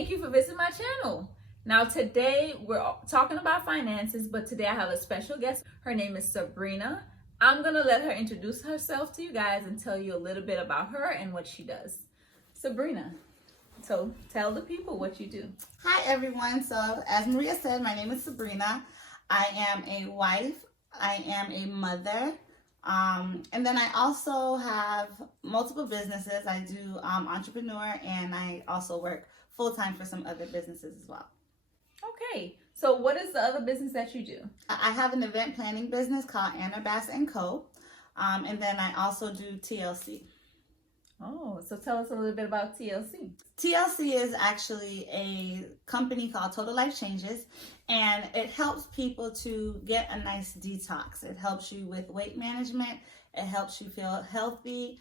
Thank you for visiting my channel. Now today we're talking about finances, but today I have a special guest. Her name is Sabrina. I'm gonna let her introduce herself to you guys and tell you a little bit about her and what she does. Sabrina, so tell the people what you do. Hi everyone. So as Maria said, my name is Sabrina. I am a wife. I am a mother. And then I also have multiple businesses. I do entrepreneur, and I also work full-time for some other businesses as well. Okay, so what is the other business that you do? I have an event planning business called Annabas & Co. And then I also do TLC. Oh, so tell us a little bit about TLC. TLC is actually a company called Total Life Changes, and it helps people to get a nice detox. It helps you with weight management. It helps you feel healthy.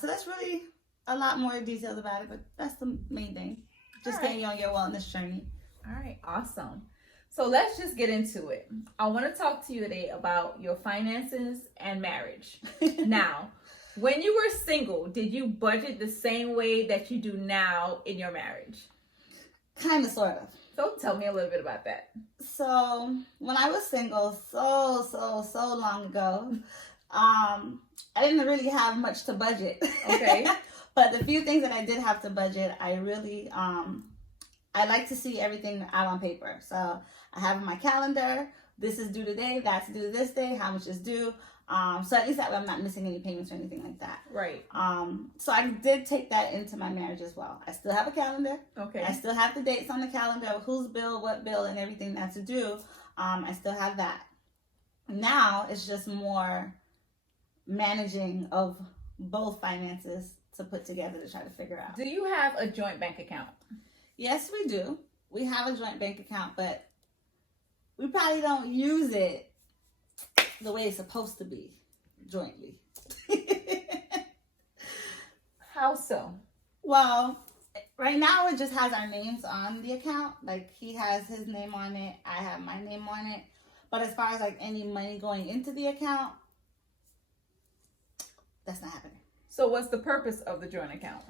So that's really a lot more details about it, but that's the main thing. Just getting you on your wellness journey. All right, awesome. So let's just get into it. I want to talk to you today about your finances and marriage. Now, when you were single, did you budget the same way that you do now in your marriage? Kind of, sort of. So tell me a little bit about that. So when I was single, so long ago, I didn't really have much to budget. Okay. But the few things that I did have to budget, I really, I like to see everything out on paper. So I have in my calendar, this is due today, that's due this day, how much is due. So at least that way I'm not missing any payments or anything like that. Right. So I did take that into my marriage as well. I still have a calendar. Okay. I still have the dates on the calendar of whose bill, what bill, and everything that's due. I still have that. Now it's just more managing of both finances to put together to try to figure out. Do you have a joint bank account? Yes, we do. We have a joint bank account, but we probably don't use it the way it's supposed to be jointly. How so? Well, right now it just has our names on the account. Like he has his name on it, I have my name on it. But as far as like any money going into the account, that's not happening. So what's the purpose of the joint account?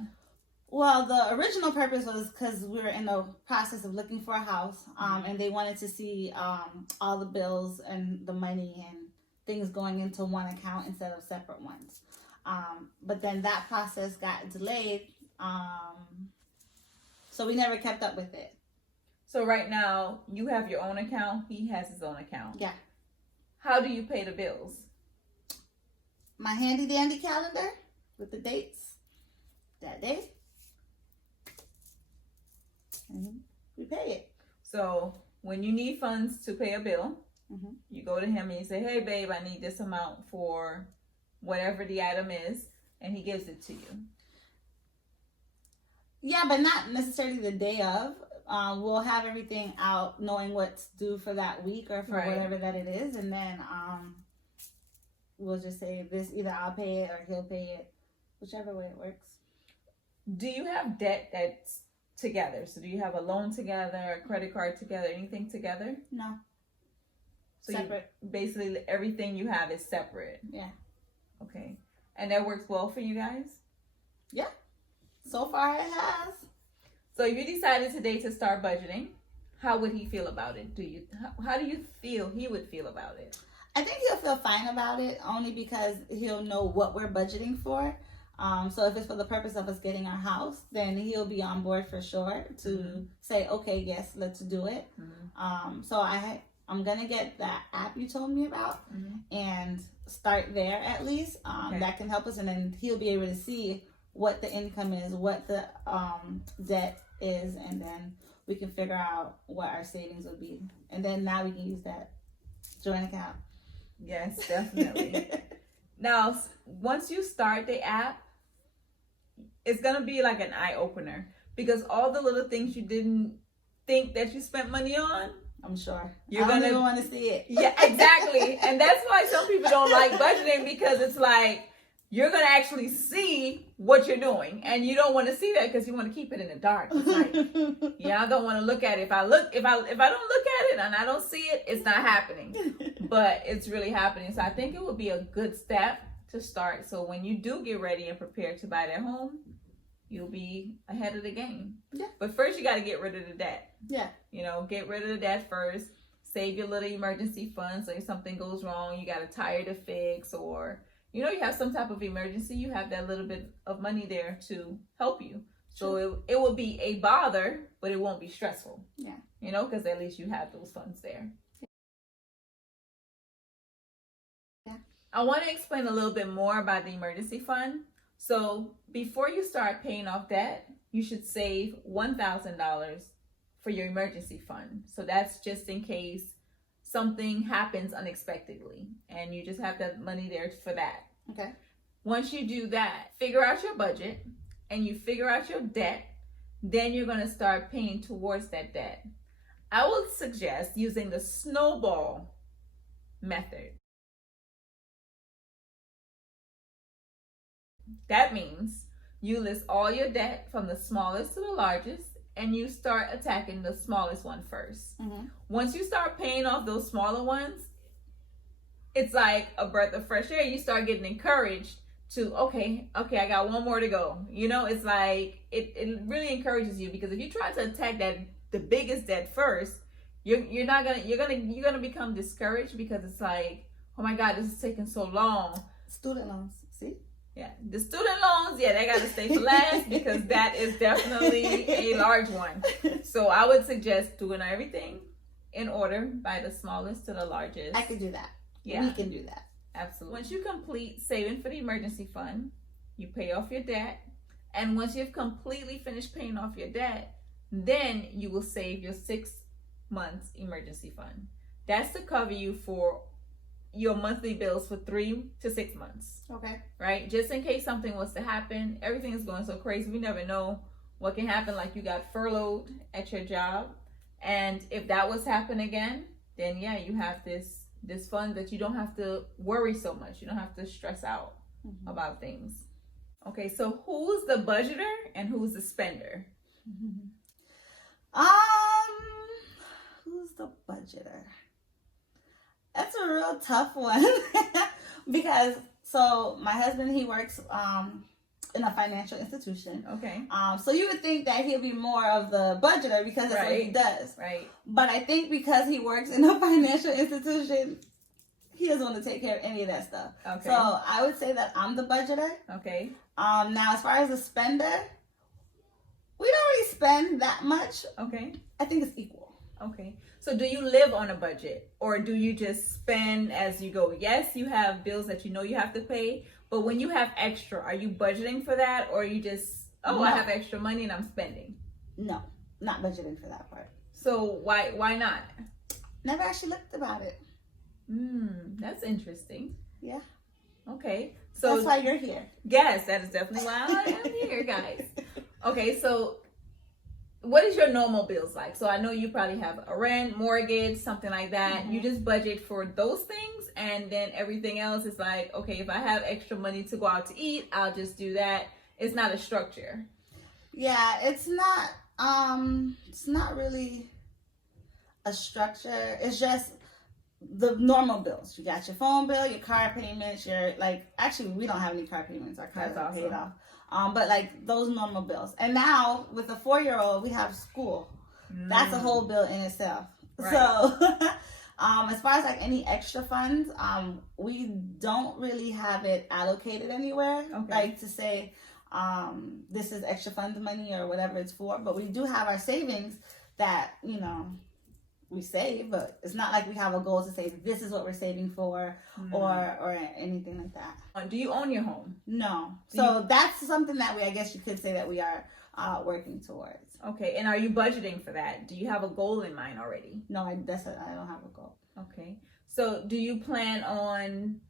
Well, the original purpose was because we were in the process of looking for a house, and they wanted to see all the bills and the money and things going into one account instead of separate ones. But then that process got delayed, so we never kept up with it. So right now, you have your own account, he has his own account. Yeah. How do you pay the bills? My handy dandy calendar with the dates, that day, and we pay it. So when you need funds to pay a bill, you go to him and you say, hey babe, I need this amount for whatever the item is, and he gives it to you. Yeah, but not necessarily the day of. We'll have everything out knowing what's due for that week or for whatever that it is, and then we'll just say this, either I'll pay it or he'll pay it, whichever way it works. Do you have debt that's together? So do you have a loan together, a credit card together, anything together? No. So separate. Basically everything you have is separate. Yeah. Okay. And that works well for you guys? Yeah. So far it has. So you decided today to start budgeting. How would he feel about it? How do you feel he would feel about it? I think he'll feel fine about it, only because he'll know what we're budgeting for. So if it's for the purpose of us getting our house, then he'll be on board for sure to say, okay, yes, let's do it. So I'm going to get that app you told me about and start there at least. That can help us, and then he'll be able to see what the income is, what the debt is, and then we can figure out what our savings would be. And then now we can use that joint account. Yes, definitely. Now, once you start the app, it's going to be like an eye-opener, because all the little things you didn't think that you spent money on, I'm sure. You're going to want to see it. Yeah, exactly. And that's why some people don't like budgeting, because it's like you're going to actually see what you're doing, and you don't want to see that because you want to keep it in the dark. It's like, yeah, I don't want to look at it. If I don't look at it and I don't see it, it's not happening. But it's really happening. So I think it would be a good step to start. So when you do get ready and prepare to buy that home, you'll be ahead of the game. Yeah. But first, you got to get rid of the debt. Yeah. Get rid of the debt first. Save your little emergency fund, so if something goes wrong, you got a tire to fix, or you have some type of emergency, you have that little bit of money there to help you. So it will be a bother, but it won't be stressful. Yeah. Because at least you have those funds there. Yeah. I want to explain a little bit more about the emergency fund. So before you start paying off debt, you should save $1,000 for your emergency fund. So that's just in case something happens unexpectedly, and you just have that money there for that. Okay. Once you do that, figure out your budget and you figure out your debt, then you're going to start paying towards that debt. I would suggest using the snowball method. That means you list all your debt from the smallest to the largest, and you start attacking the smallest one first. Mm-hmm. Once you start paying off those smaller ones, it's like a breath of fresh air. You start getting encouraged to, okay, I got one more to go. It's like, it really encourages you, because if you try to attack the biggest debt first, you're gonna become discouraged, because it's like, oh my God, this is taking so long. Student loans, see? Yeah, the student loans, they got to stay for last, because that is definitely a large one. So I would suggest doing everything in order, by the smallest to the largest. I could do that. Yeah. We can do that. Absolutely. Once you complete saving for the emergency fund, you pay off your debt. And once you've completely finished paying off your debt, then you will save your 6 months emergency fund. That's to cover you for your monthly bills for 3 to 6 months. Okay. Right? Just in case something was to happen. Everything is going so crazy. We never know what can happen. Like you got furloughed at your job. And if that was happen again, then you have this fund that you don't have to worry so much. You don't have to stress out about things. Okay, so who's the budgeter and who's the spender? Who's the budgeter? That's a real tough one. Because so my husband, he works in a financial institution. Okay. So you would think that he'll be more of the budgeter, because that's what he does. Right. But I think because he works in a financial institution, he doesn't want to take care of any of that stuff. Okay. So I would say that I'm the budgeter. Okay. Now as far as the spender, we don't really spend that much. Okay. I think it's equal. Okay. So do you live on a budget, or do you just spend as you go? Yes, you have bills that you have to pay, but when you have extra, are you budgeting for that, or are you just, No. I have extra money and I'm spending? No, not budgeting for that part. So why not? Never actually looked about it. That's interesting. Yeah. Okay. So that's why you're here. Yes, that is definitely why I am here, guys. Okay, so what is your normal bills like? So I know you probably have a rent, mortgage, something like that. Mm-hmm. You just budget for those things, and then everything else is like, okay, if I have extra money to go out to eat, I'll just do that. It's not a structure. Yeah, it's not really a structure. It's just the normal bills. You got your phone bill, your car payments, actually we don't have any car payments. Our cars are paid off. But like those normal bills. And now with a 4-year-old, we have school. That's a whole bill in itself. Right. So as far as like any extra funds, we don't really have it allocated anywhere. Okay. Like to say this is extra funds money or whatever it's for. But we do have our savings that, we save, but it's not like we have a goal to say this is what we're saving for or anything like that. Do you own your home? No. So that's something that I guess you could say that we are working towards. Okay. And are you budgeting for that? Do you have a goal in mind already? No, I don't have a goal. Okay. So do you plan on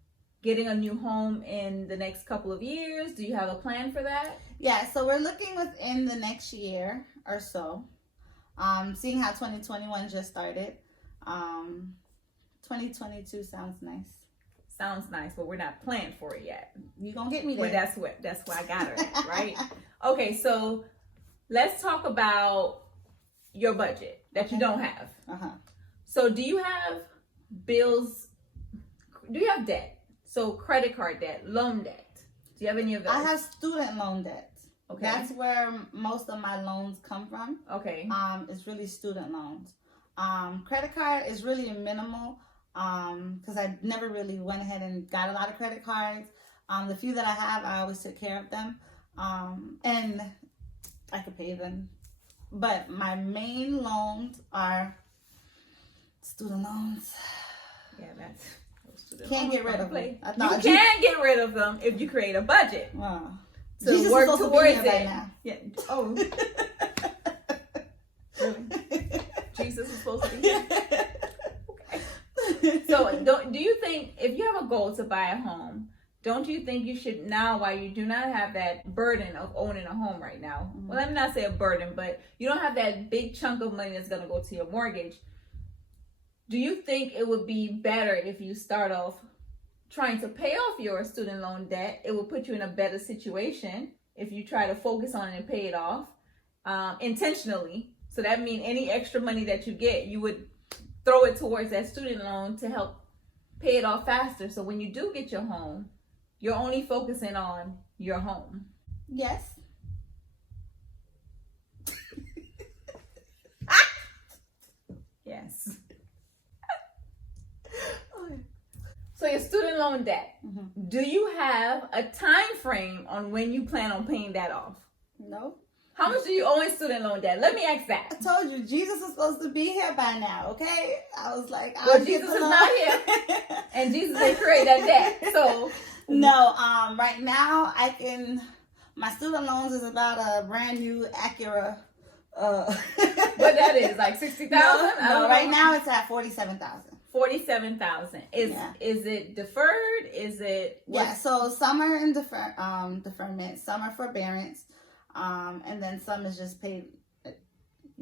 getting a new home in the next couple of years? Do you have a plan for that? Yeah. So we're looking within the next year or so. Seeing how 2021 just started, 2022 sounds nice. Sounds nice, but we're not planning for it yet. You're gonna get me there. Well, that's where I got her at, right? Okay, so let's talk about your budget that you don't have. So do you have bills? Do you have debt? So credit card debt, loan debt. Do you have any of those? I have student loan debt. Okay. That's where most of my loans come from. Okay. It's really student loans. Credit card is really minimal because I never really went ahead and got a lot of credit cards. The few that I have, I always took care of them, and I could pay them. But my main loans are student loans. Yeah, that's. Can't get rid of them. You can get rid of them if you create a budget. Wow. To Jesus work is towards it. Right now. Yeah. Oh. Really? Jesus is supposed to be here. Okay. So, do you think if you have a goal to buy a home, don't you think you should now, while you do not have that burden of owning a home right now? Mm-hmm. Well, let me not say a burden, but you don't have that big chunk of money that's going to go to your mortgage. Do you think it would be better if you start off trying to pay off your student loan debt? It will put you in a better situation if you try to focus on it and pay it off intentionally. So that means any extra money that you get, you would throw it towards that student loan to help pay it off faster. So when you do get your home, you're only focusing on your home. Yes. Yes. So your student loan debt, mm-hmm. Do you have a time frame on when you plan on paying that off? No. How much do you owe in student loan debt? Let me ask that. I told you, Jesus is supposed to be here by now, okay? I was like, well, Jesus is not here. And Jesus didn't create that debt. So no, right now my student loans is about a brand new Acura. What that is, like 60,000? No, right now it's at 47,000. 47,000. Is it deferred? Is it so some are in deferment, some are forbearance, and then some is just paid.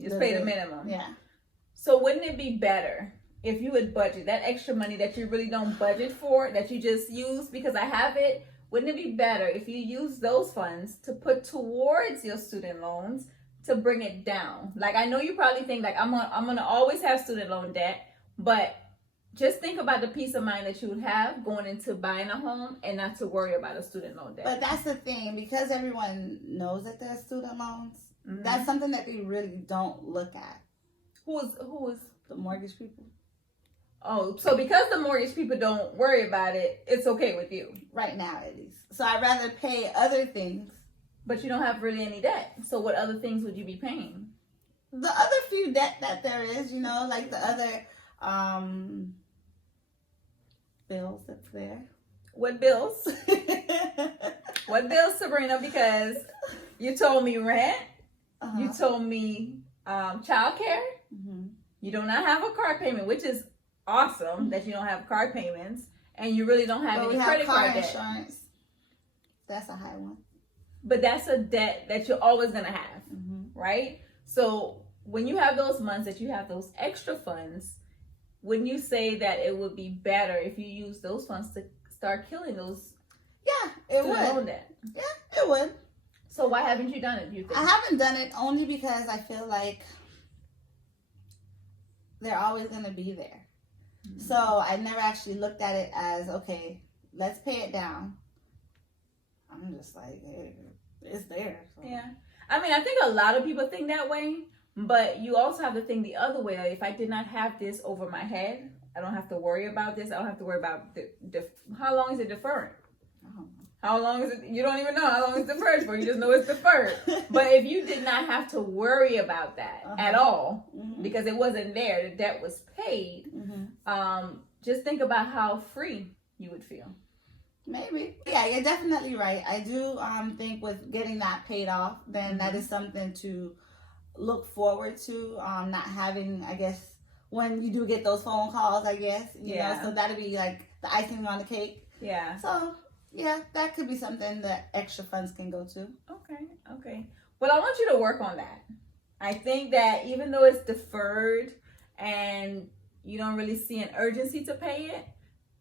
Just pay the minimum. Yeah. So wouldn't it be better if you would budget that extra money that you really don't budget for, that you just use because I have it? Wouldn't it be better if you use those funds to put towards your student loans to bring it down? Like, I know you probably think like I'm gonna always have student loan debt, but just think about the peace of mind that you would have going into buying a home and not to worry about a student loan debt. But that's the thing, because everyone knows that there's student loans, mm-hmm. That's something that they really don't look at. Who is the mortgage people? Oh, so because the mortgage people don't worry about it, it's okay with you? Right now, at least. So I'd rather pay other things. But you don't have really any debt. So what other things would you be paying? The other few debt that there is, like the other bills that's there. What bills? What bills, Sabrina? Because you told me rent. Uh-huh. You told me childcare. Mm-hmm. You do not have a car payment, which is awesome, mm-hmm. that you don't have car payments, and you really don't have any credit card debt. Insurance. That's a high one. But that's a debt that you're always going to have, mm-hmm. right? So when you have those months that you have those extra funds, wouldn't you say that it would be better if you use those funds to start killing those? Yeah, it would. Debt? Yeah, it would. So why haven't you done it, do you think? I haven't done it only because I feel like they're always going to be there. Mm-hmm. So I never actually looked at it as, okay, let's pay it down. I'm just like, hey, it's there. So. Yeah. I mean, I think a lot of people think that way, but you also have to think the other way. Like, if I did not have this over my head, I don't have to worry about this. I don't have to worry about how long is it deferred? How long is it? You don't even know how long it's deferred for. You just know it's deferred. But if you did not have to worry about that at all, mm-hmm. because it wasn't there, the debt was paid, mm-hmm. Just think about how free you would feel. Maybe. Yeah, you're definitely right. I do think with getting that paid off, then mm-hmm. that is something to look forward to. Not having, I guess, when you do get those phone calls, I guess. You know, so that'd be like the icing on the cake. Yeah. So, yeah, that could be something that extra funds can go to. Okay. Well, I want you to work on that. I think that even though it's deferred and you don't really see an urgency to pay it,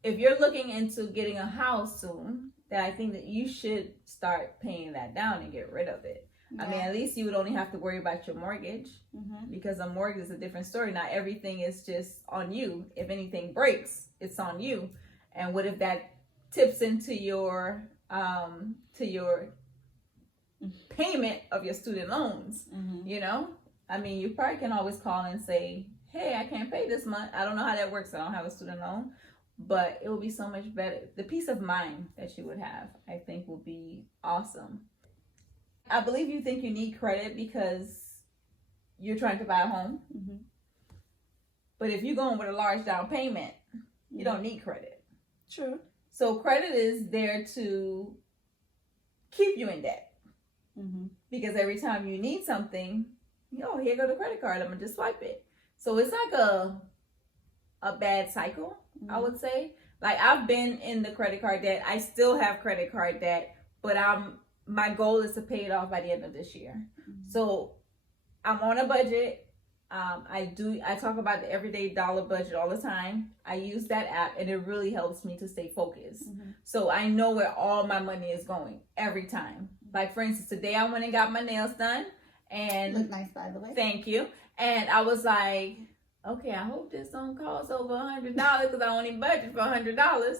if you're looking into getting a house soon, then I think that you should start paying that down and get rid of it. Yeah. I mean, at least you would only have to worry about your mortgage, mm-hmm. because a mortgage is a different story. Not everything is just on you. If anything breaks, it's on you. And what if that tips into your payment of your student loans. You know, I mean, you probably can always call and say, hey, I can't pay this month. I don't know how that works. I don't have a student loan, but it will be so much better. The peace of mind that you would have, I think, will be awesome. I believe you think you need credit because you're trying to buy a home. But if you're going with a large down payment, you don't need credit. True. So credit is there to keep you in debt. Because every time you need something, here go the credit card. I'm going to just swipe it. So it's like a bad cycle, I would say. Like, I've been in the credit card debt. I still have credit card debt, but my goal is to pay it off by the end of this year. So I'm on a budget. I talk about the everyday dollar budget all the time. I use that app, and it really helps me to stay focused. So I know where all my money is going every time. Like, for instance, today I went and got my nails done, and look nice, by the way. Thank you. And I was like, okay, I hope this don't cost over $100 because I only budget for $100,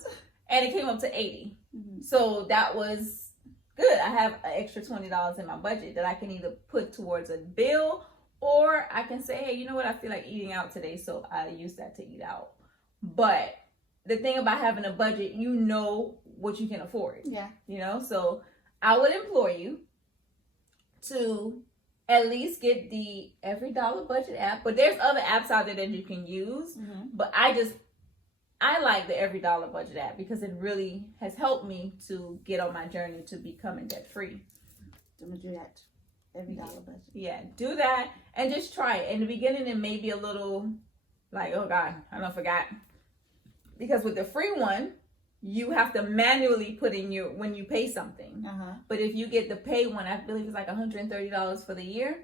and it came up to $80. So that was good. I have an extra $20 in my budget that I can either put towards a bill, or I can say, hey, you know what? I feel like eating out today, so I use that to eat out. But the thing about having a budget, you know what you can afford. Yeah. So I would implore you to at least get the Every Dollar Budget app. But there's other apps out there that you can use. But I like the Every Dollar Budget app because it really has helped me to get on my journey to becoming debt free. Do that. Every dollar budget. Yeah, do that and just try it. In the beginning, it may be a little like, oh God, I forgot. Because with the free one, you have to manually put in when you pay something. But if you get the pay one, I believe it's like $130 for the year.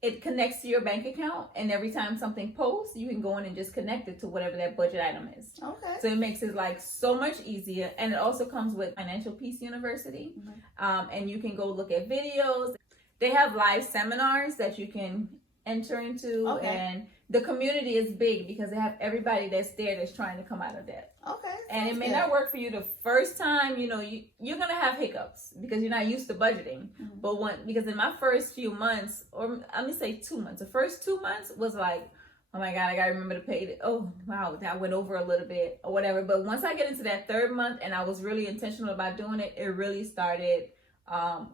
It connects to your bank account, and every time something posts, you can go in and just connect it to whatever that budget item is. Okay. So it makes it like so much easier, and it also comes with Financial Peace University, and you can go look at videos. They have live seminars that you can enter into, and the community is big because they have everybody that's there that's trying to come out of debt. Okay. And it may not work for you the first time. You're gonna have hiccups because you're not used to budgeting. But because in my first few months, or let me say 2 months, the first 2 months was like, oh my God, I gotta remember to pay it. Oh wow, that went over a little bit or whatever. But once I get into that third month and I was really intentional about doing it, it really started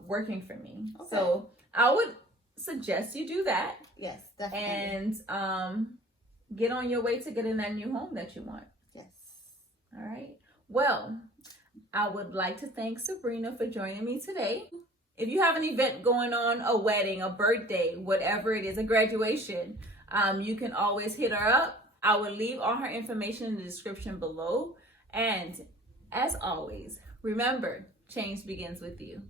working for me. Okay. So I would suggest you do that. Yes, definitely. And get on your way to getting that new home that you want. Yes. All right. Well, I would like to thank Sabrina for joining me today. If you have an event going on, a wedding, a birthday, whatever it is, a graduation, you can always hit her up. I will leave all her information in the description below. And as always, remember, change begins with you.